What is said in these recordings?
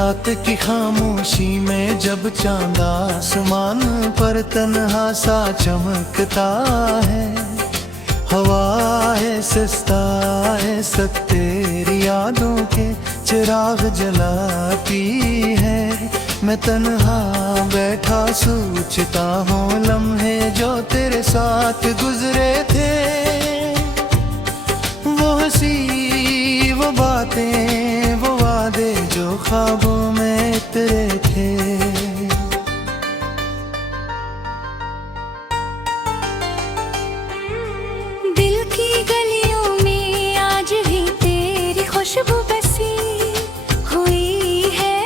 रात की खामोशी में जब चांद आसमान पर तन्हा सा चमकता है, हवाएं सिस्ता है तेरी यादों के चिराग जलाती है। मैं तन्हा बैठा सोचता हूँ लम्हे जो तेरे साथ गुजरे थे, वो हंसी वो बातें वो वादे जो ख्वाबों में तेरे थे। दिल की गलियों में आज भी तेरी खुशबू बसी हुई है,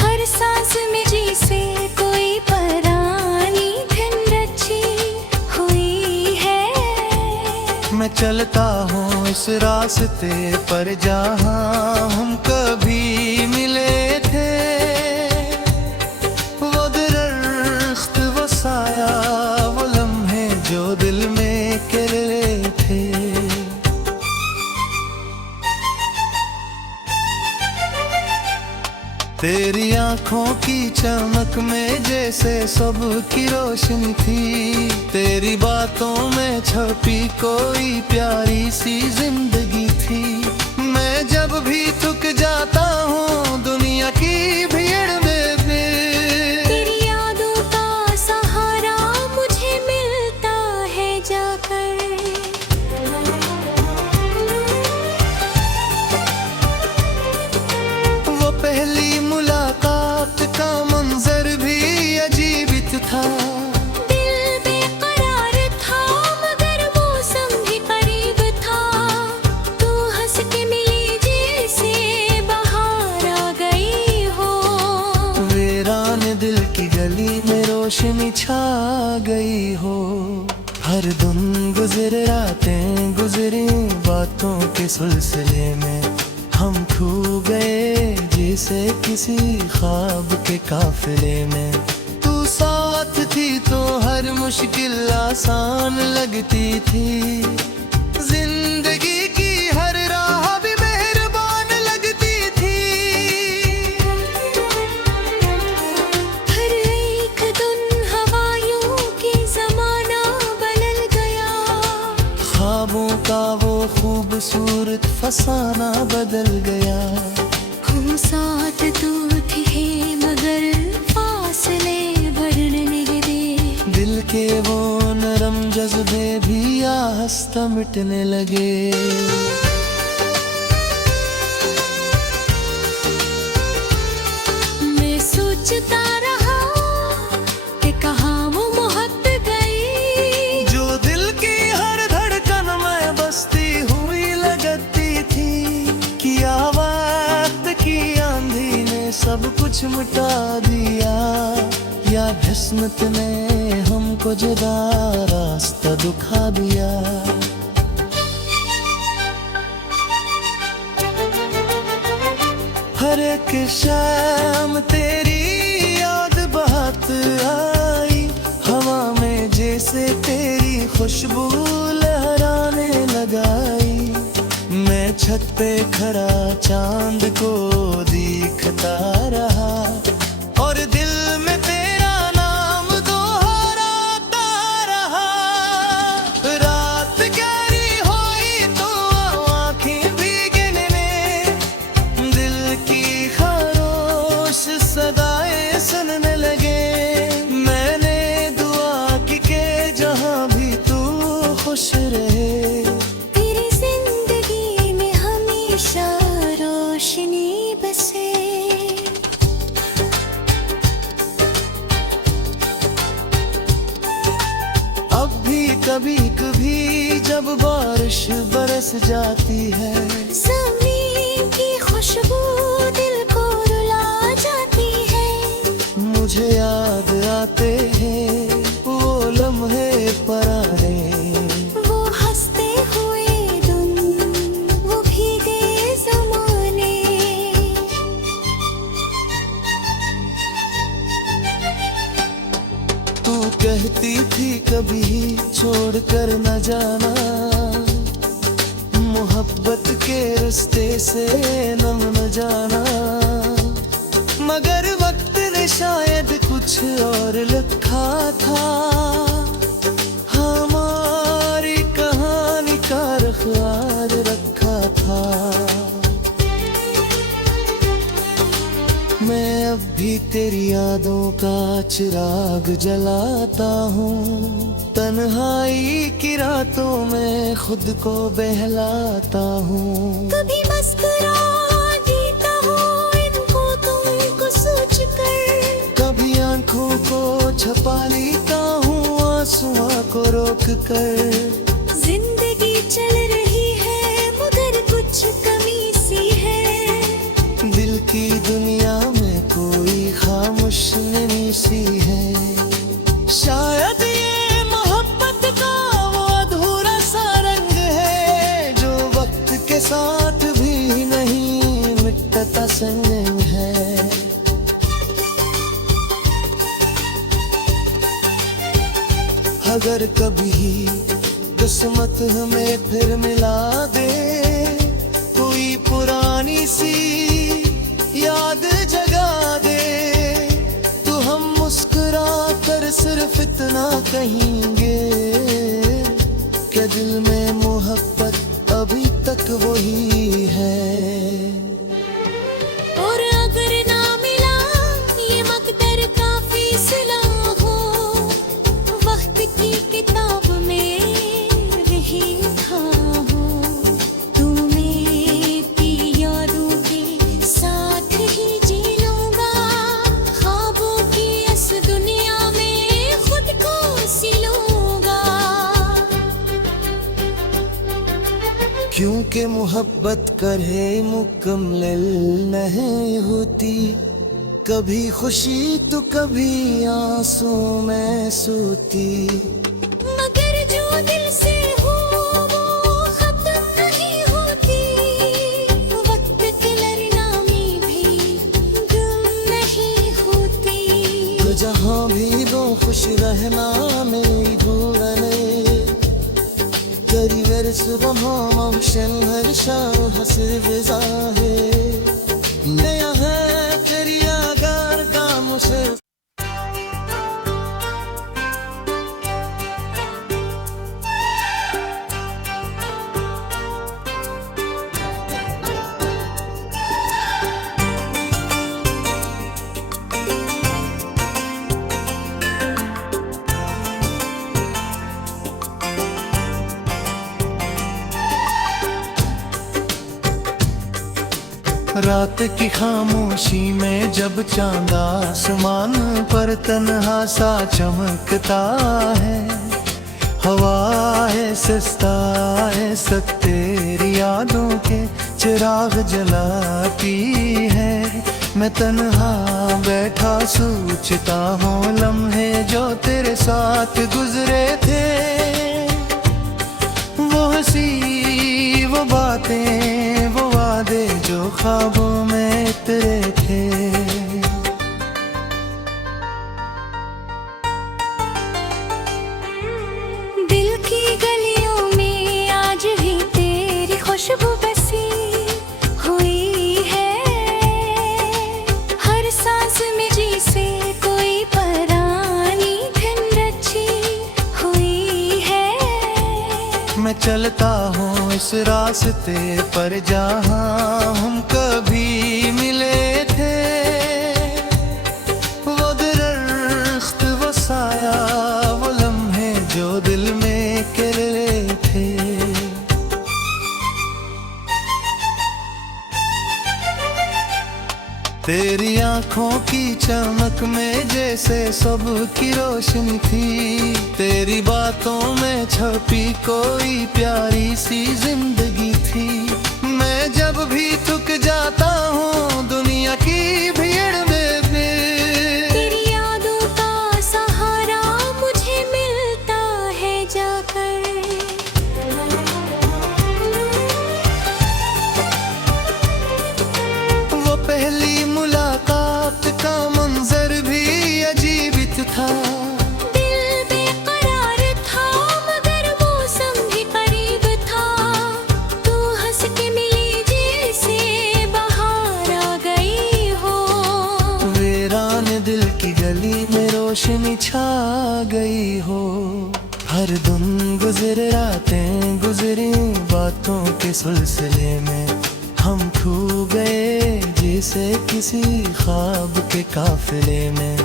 हर सांस में जिसे कोई परानी धुन रची हुई है। मैं चलता हूँ इस रास्ते पर जहाँ हम कभी मिले थे, वो दरख्त वो साया वो लम्हे जो दिल में गिरे थे। तेरी आंखों की चमक में जैसे सब की रोशनी थी, तेरी बातों में छपी कोई प्यारी सी जिंदगी थी। मैं जब भी थक जाता हूँ दुनिया की भीड़ में भी तेरी यादों का सहारा मुझे मिलता है जाकर। वो पहली मुलाकात का मंजर भी अजीब था, दिल बेकरार था मगर मौसम भी करीब था। तू हंस के मिली जैसे बाहर आ गई हो, वीरान दिल की गली में रोशनी छा गई हो। हर दिन गुजरे रातें गुजरी बातों के सिलसिले में, हम खो गए जैसे किसी ख्वाब के काफिले में। तू साथ थी तो हर मुश्किल आसान लगती थी, जिंदगी की हर राह भी मेहरबान लगती थी। हर एक दिन हवाओं की जमाना बदल गया, ख्वाबों का वो खूबसूरत फसाना बदल गया। हम साथ तो थे मगर फासले बढ़ने लगे, दिल के वो नरम जज्बे भी आहिस्ता मिटने लगे। मैं सोचता रहा कि कहाँ वो मोहब्बत गई, जो दिल की हर धड़कन में बसती हुई लगती थी। किया वक्त की आंधी ने सब कुछ मिटा दिया, या किस्मत ने हमको जुदा रास्ता दिखा दिया। हर एक शाम तेरी याद बहुत आई, हवा में जैसे तेरी खुशबू लहराने लगाई। मैं छत पे खड़ा चांद को देखता रहा, और दिल में तेरा नाम दोहराता रहा। रात गहरी हुई तो आँखें भी गिनने, दिल की खामोश सदाएं सुनने लगे। मैंने दुआ की के जहाँ भी तू खुश रहे, तेरी जिंदगी में हमेशा रोशनी बसे। अब भी कभी कभी जब बारिश बरस जाती है, ज़मीन की खुशबू दिल को रुला जाती है। मुझे याद आते हैं वो लम्हे पुराने, वो हंसते हुए दिन वो भीगे ज़माने। तू कहती थी कभी छोड़ कर न जाना, मोहब्बत के रिश्ते से नम न जाना, मगर वक्त ने शायद कुछ और लिखा था। हमारी कहानी का ख्याल रखा था। मैं अब भी तेरी यादों का चिराग जलाता हूँ। तन्हाई की रातों में खुद को बहलाता हूँ। कभी मुस्कुरा देता हूँ इनको तुमको सोच कर, कभी आंखों को छपा लेता हूँ आंसुओं को रोक कर। जिंदगी चल रही है मगर कुछ कमी सी है। दिल की दुनिया में कोई खामोश नमी सी है। शायद ये मोहब्बत का वो अधूरा सा रंग है, जो वक्त के साथ भी नहीं मिटता संग है। अगर कभी किस्मत हमें फिर मिला दे, कोई पुरानी सी याद जगा दे, तो हम मुस्कुरा कर सिर्फ इतना कहेंगे कि दिल में मोहब्बत अभी तक वही है। और अगर ना मिला ये मकदर का फैसला हो, वक्त की किताब में रही था हो, तुम्हें की यादों के साथ ही जी लूंगा। ख्वाबों की इस दुनिया में खुद को सिलूंगा। क्योंकि मोहब्बत करे मुकम्मल नहीं होती, कभी खुशी तो कभी आंसू में सोती। मगर जो दिल से हो वो खत्म नहीं होती। वक्त की लरनामी भी गुम नहीं होती। तो जहाँ भी वो खुश रहना मेरी भूलने, करी मेरे सुबह मौशन हर शाम हंस जाहे। नया है तेरी आगार का मुझे। रात की खामोशी में जब चांद आसमान पर तन्हा सा चमकता है, हवाएं सस्ता है सब तेरी यादों के चिराग जलाती है। मैं तन्हा बैठा सोचता हूँ लम्हे जो तेरे साथ गुजरे थे, वो हंसी वो बातें वो वादे जो ख्वाबों में तेरे थे। दिल की गलियों में आज भी तेरी खुशबू बसी हुई है। हर सांस में जैसे कोई परानी धन रची हुई है। मैं चलता हूँ इस रास्ते पर जहाँ हम कभी मिले थे, वो दरख्त वो साया वो लम्हे जो दिल में गिरे थे। तेरी आंखों की चमक में जैसे सब की रोशनी थी, तेरी बातों में छपी कोई प्यारी सी जिंदगी थी। मैं जब भी थक जाता हूँ दुनिया की भीड़ में फिर तेरी यादों का सहारा मुझे मिलता है जाकर। वो पहली मुलाकात का मंजर भी अजीब था। दिल बेकरार था मगर मौसम भी करीब था। तू हंस के मिली रोशनी छा गई हो। हर दिन गुजर रातें गुजरी बातों के सिलसिले में, हम खो गए जैसे किसी ख्वाब के काफिले में।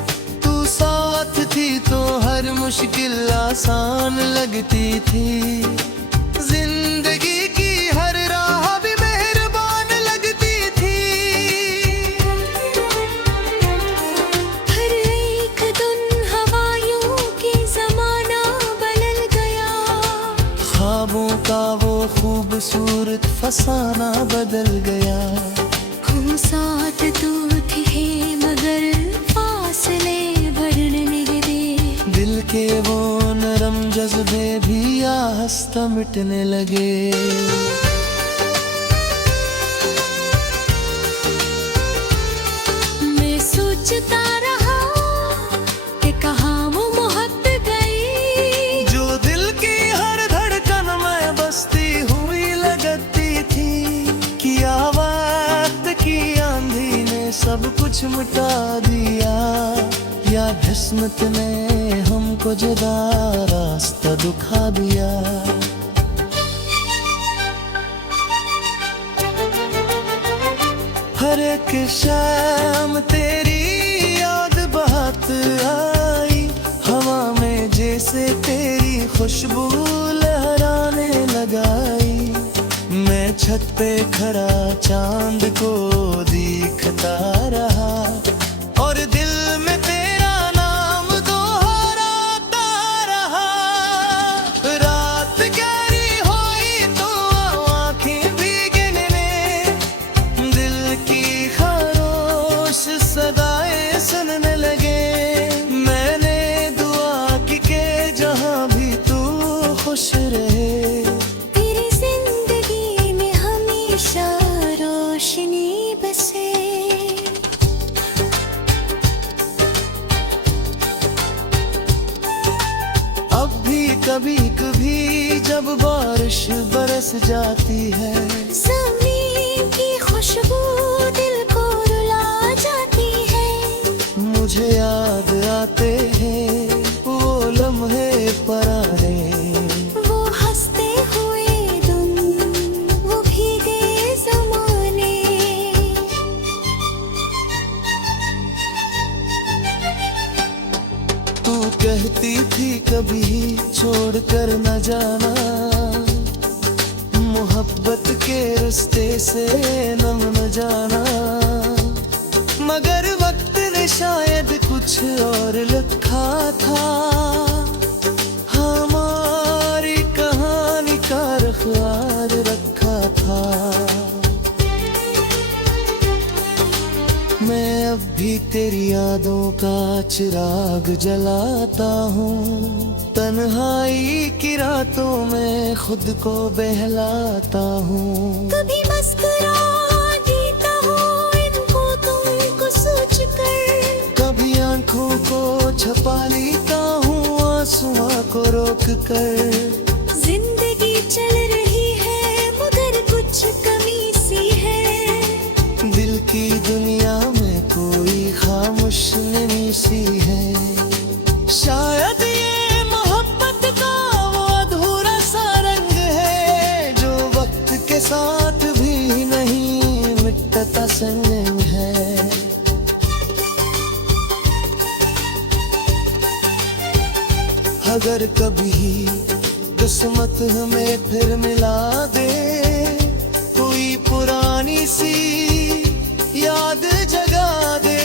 तू साथ थी तो हर मुश्किल आसान लगती थी, जिंदगी की हर राह भी मेहरबान लगती थी। हर एक दिन हवायों की ज़माना बदल गया, ख्वाबों का वो खूबसूरत फसाना बदल गया। हम साथ तो थे मगर फासले बढ़ने लगे, दिल के वो नरम जज्बे भी आहिस्ता मिटने लगे। मैं सोचता रहा कि कहाँ वो मोहब्बत गई, जो दिल की हर धड़कन में बसती हुई लगती थी। किया वक्त की आंधी ने सब कुछ मिटा दिया, या किस्मत ने हमको जुदा रास्ता दिखा दिया। हर एक शाम तेरी याद बहुत आई, हवा में जैसे तेरी खुशबू लहराने लगाई। मैं छत पे खड़ा चांद को देखता रहा, और दिल में तेरा नाम दोहराता रहा। रात गहरी हुई तो आंखें भीगने, दिल की खामोश सदाएं सुनने लगे। मैंने दुआ की के जहां भी तू खुश रहे, तेरी जिंदगी में हमेशा रोशनी बसे। अब भी कभी कभी जब बारिश बरस जाती है, ज़मीन की खुशबू दिल को रुला जाती है। मुझे याद आते हैं वो लम्हे पुराने, वो हंसते हुए दिन, वो भीगे ज़माने। तू कहती थी कभी छोड़ कर न जाना, मोहब्बत के रिश्ते से नम न जाना। मगर वक्त ने शायद कुछ और लिखा था, हमारी कहानी का ख्याल रखा था। मैं अब भी तेरी यादों का चिराग जलाता हूँ, तन्हाई की रातों में खुद को बहलाता हूँ। कभी मुस्कुरा देता हूँ इनको तुमको सोच कर, कभी आंखों को छपा लेता हूँ आंसुओं को रोक कर। जिंदगी चल रही है मगर कुछ कमी सी है, दिल की दुनिया में कोई खामोश नमी सी है। शायद ये मोहब्बत का वो अधूरा सा रंग है, जो वक्त के साथ भी नहीं मिटता संग है। अगर कभी किस्मत हमें फिर मिला दे, कोई पुरानी सी याद जगा दे,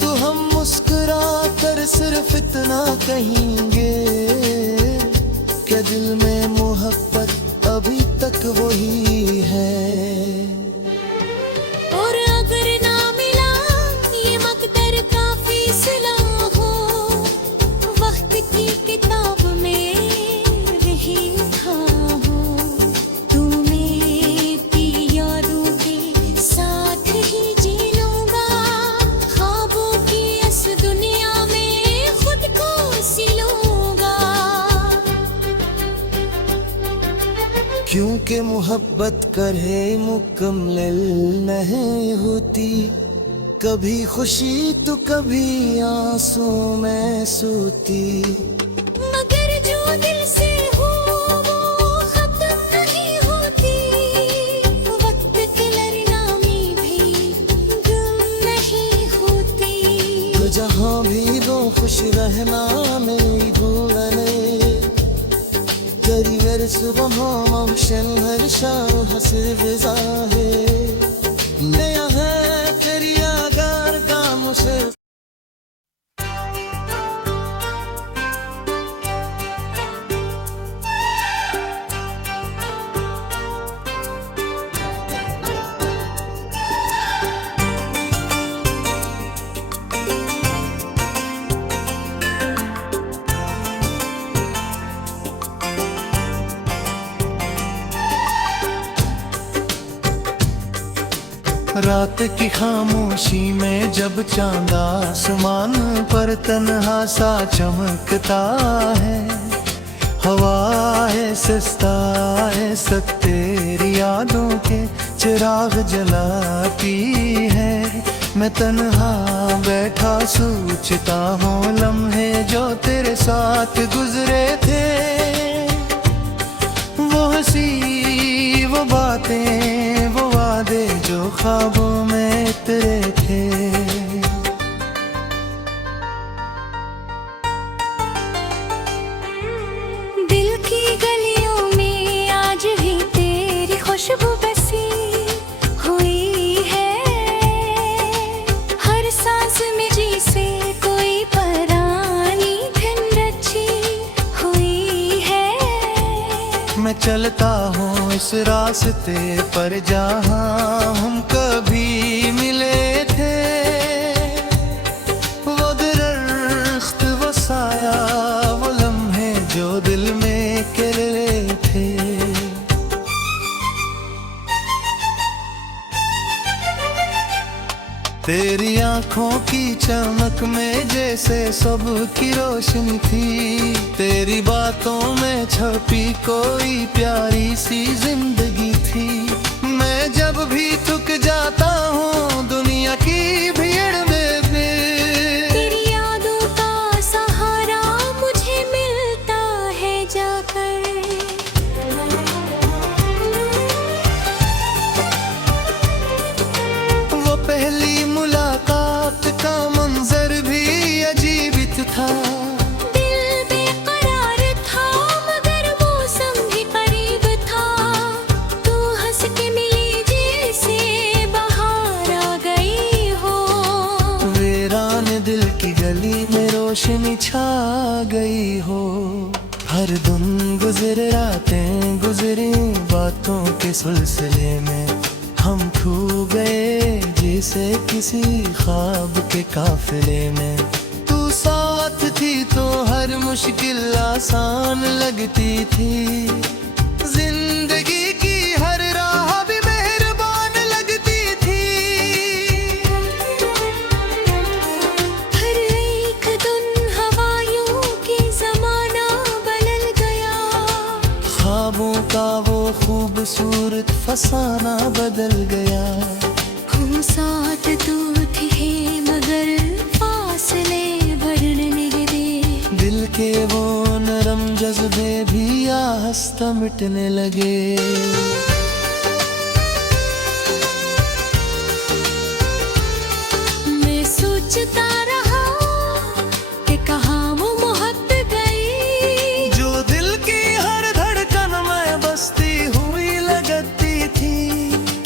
तो हम मुस्कुरा कर सिर्फ इतना कहेंगे कि दिल में मोहब्बत अभी तक वही है। और अगर ना मिला ये मकदर का फैसला हो, वक्त की किताब में रही था हो, तुम्हें की यादों के साथ ही जी लूंगा, ख्वाबों की इस दुनिया में खुद को सिलूंगा। क्योंकि मोहब्बत करे मुकम्मल नहीं होती, कभी खुशी तो कभी आंसू में सोती, मगर जो दिल से हो वो खत्म नहीं होती। वक्त की लरनामी भी गुम नहीं होती। तो जहाँ भी दो खुश रहना मेरी भूलने, करियर सुबह मोशन हर शाम हंसर है नया है तेरी आगार का मुझे। रात की खामोशी में जब चांद आसमान पर तन्हा सा चमकता है, हवाएं सस्ता है सब तेरी यादों के चिराग जलाती है। मैं तन्हा बैठा सोचता हूँ लम्हे जो तेरे साथ गुजरे थे, वो हंसी वो बातें वो वादे जो ख्वाबों में तेरे थे। दिल की गलियों में आज भी तेरी खुशबू बसी हुई है। हर सांस में जैसे कोई परानी धुन रची हुई है। मैं चलता हूँ इस रास्ते पर जहाँ हम कभी मिले थे, वो दरख्त वो साया वो लम्हे जो दिल में केले थे। तेरी आंखों की चमक में जैसे सब की रोशनी थी, तेरी बातों में छपी कोई प्यारी सी जिंदगी थी। मैं जब भी थक जाता हूँ दुनिया की भीड़ में तेरी यादों का सहारा मुझे मिलता है जाकर। वो पहली मुलाकात का मंजर भी अजीब था। दिल बेकरार था मगर मौसम भी करीब था। तू हंस के मिली जैसे बाहर आ गई हो। वीरान दिल की गली में रोशनी छा गई हो। हर दिन गुजर रातें गुजरी बातों के सिलसिले में, हम खो गए जैसे किसी ख्वाब के काफिले में। तू साथ थी तो हर मुश्किल आसान लगती थी, जिंदगी की हर राह भी मेहरबान लगती थी। हर एक दिन हवायों की जमाना बदल गया। ख्वाबों का वो खूबसूरत फसाना बदल गया। हम साथ तो थे मगर फासले बढ़ने लगे। दिल के वो नरम जज्बे भी आहिस्ता मिटने लगे। मैं सोचता रहा कि कहाँ वो मोहब्बत गई। जो दिल की हर धड़कन में बसती हुई लगती थी,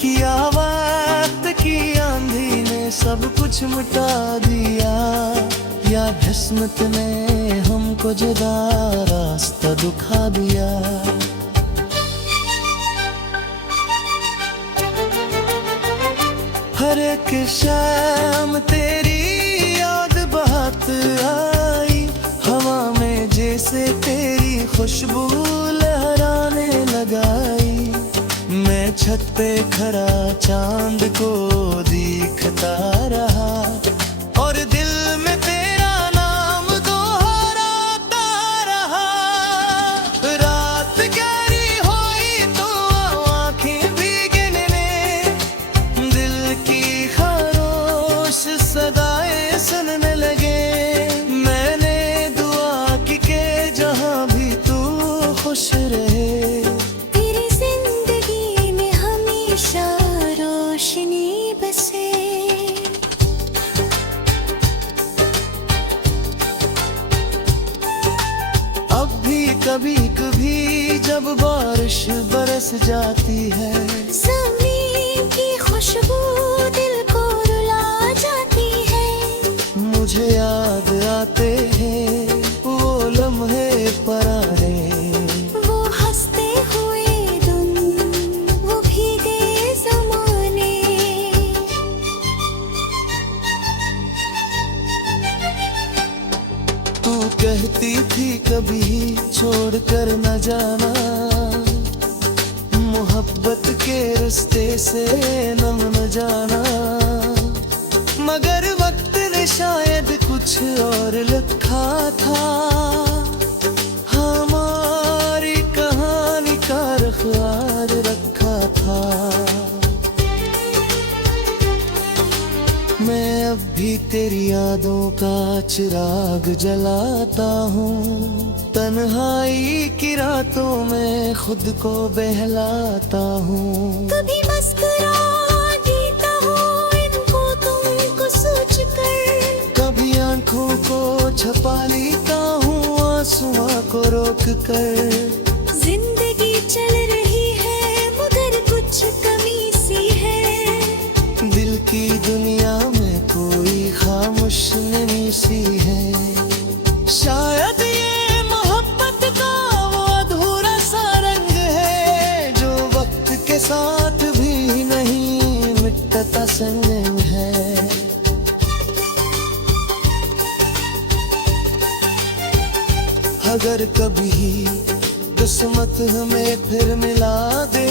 किया वक्त की आंधी ने सब कुछ मिटा दिया, या किस्मत ने हमको जुदा रास्ता दिखा दिया। हर एक शाम तेरी याद बहुत आई, हवा में जैसे तेरी खुशबू लहराने लगाई। मैं छत पे खड़ा चांद को देखता रहा और दिल में तेरा नाम दोहराता रहा। रात गहरी हुई तो आंखें भीगने, दिल की खरोश कभी कभी जब बारिश बरस जाती है, ज़मीन की खुशबू दिल को रुला जाती है। मुझे याद आते हैं वो लम्हे पुराने, वो हंसते हुए दिन, वो भीगे ज़माने। तू कहती थी कभी छोड़ कर न जाना, मोहब्बत के रिश्ते से नम न जाना। मगर वक्त ने शायद कुछ और लिखा था, हमारी कहानी का रखवार रखा था। मैं अब भी तेरी यादों का चिराग जलाता हूँ, तन्हाई की रातों में खुद को बहलाता हूँ। कभी मुस्कुरा देता हूँ इनको तुमको सोच कर, कभी आंखों को छपा लेता हूँ आंसुओं को रोक कर। जिंदगी चल रही है मगर कुछ कमी सी है। दिल की दुनिया में कोई खामोश नमी सी है। शायद ये मोहब्बत का वो अधूरा सा रंग है, जो वक्त के साथ भी नहीं मिटता संग है। अगर कभी किस्मत हमें फिर मिला दे,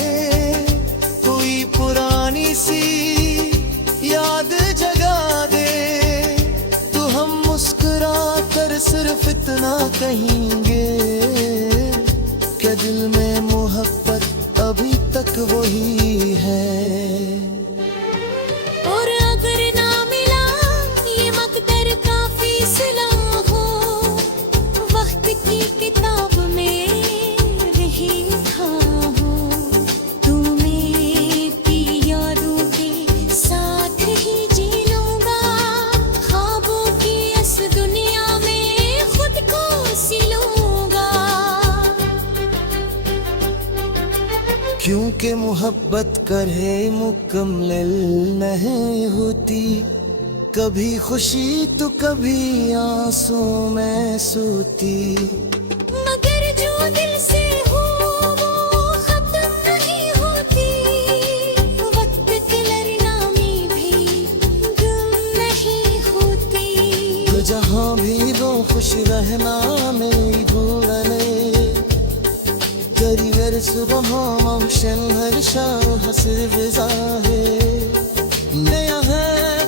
कोई पुरानी सी याद जगा दे, तो हम मुस्कुरा कर सिर्फ इतना कहेंगे, क्या दिल में मोहब्बत अभी तक वही है। और अगर ना मिला ये मकदर का फैसला हो, वक्त की किताब में रही था हो, तुम्हें की यादों के साथ ही जी लूंगा, ख्वाबों की इस दुनिया में खुद को सिलूंगा। क्योंकि मोहब्बत करे मुकम्मल नहीं होती, कभी खुशी तो कभी आंसू में सोती। मगर जो दिल से हो वो खत्म नहीं होती, वक्त की लरनामी भी गुम नहीं होती। तो जहाँ भी वो खुश रहना मेरी भूलने, करीगर सुबह ममशन हर शाम हसर विज़ा है। नया है